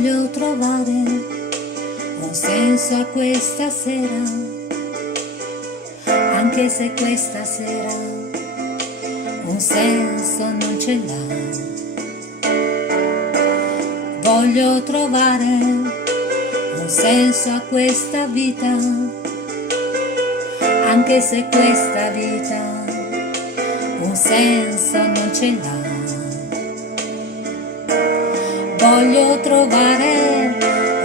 Voglio trovare un senso a questa sera, anche se questa sera un senso non ce l'ha. Voglio trovare un senso a questa vita, anche se questa vita un senso non ce l'ha. Voglio trovare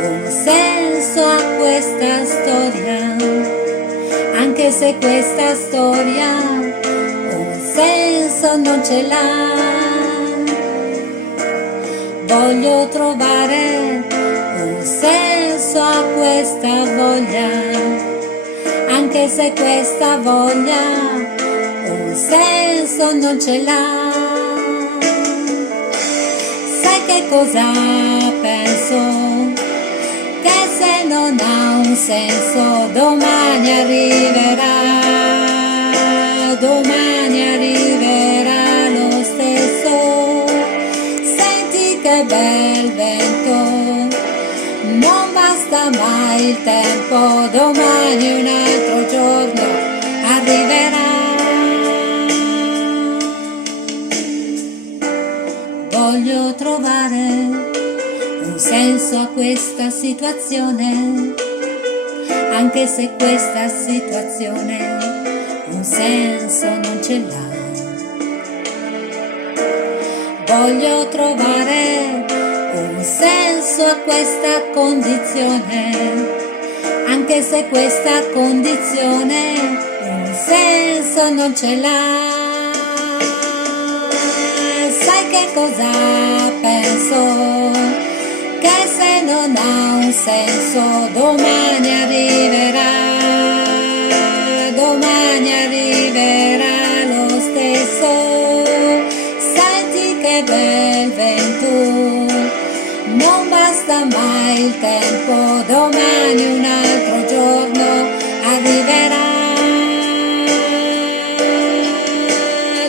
un senso a questa storia, anche se questa storia un senso non ce l'ha. Voglio trovare un senso a questa voglia, anche se questa voglia un senso non ce l'ha. Sai che cosa penso? Che se non ha un senso domani arriverà lo stesso. Senti che bel vento, non basta mai il tempo, domani un altro giorno arriverà. Voglio trovare un senso a questa situazione, anche se questa situazione un senso non ce l'ha. Voglio trovare un senso a questa condizione, anche se questa condizione un senso non ce l'ha. Sai che cosa penso? Che se non ha un senso domani arriverà lo stesso. Senti che bel vento, non basta mai il tempo, domani un altro giorno arriverà.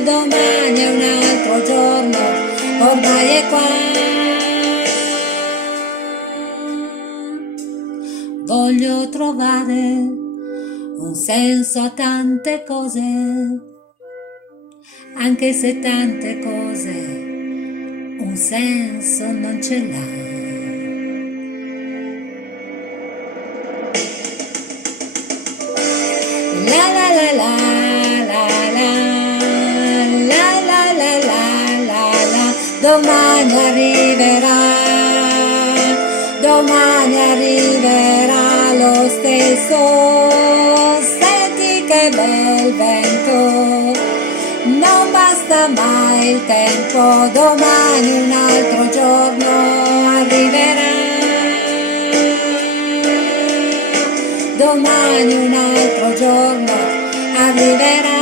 Domani è un altro giorno, ormai è qua. Voglio trovare un senso a tante cose, anche se tante cose un senso non ce l'ha. La la la la la la, la la la la la la. Domani arriverà lo stesso. Senti che bel vento, non basta mai il tempo, domani un altro giorno arriverà. Domani un altro giorno arriverà.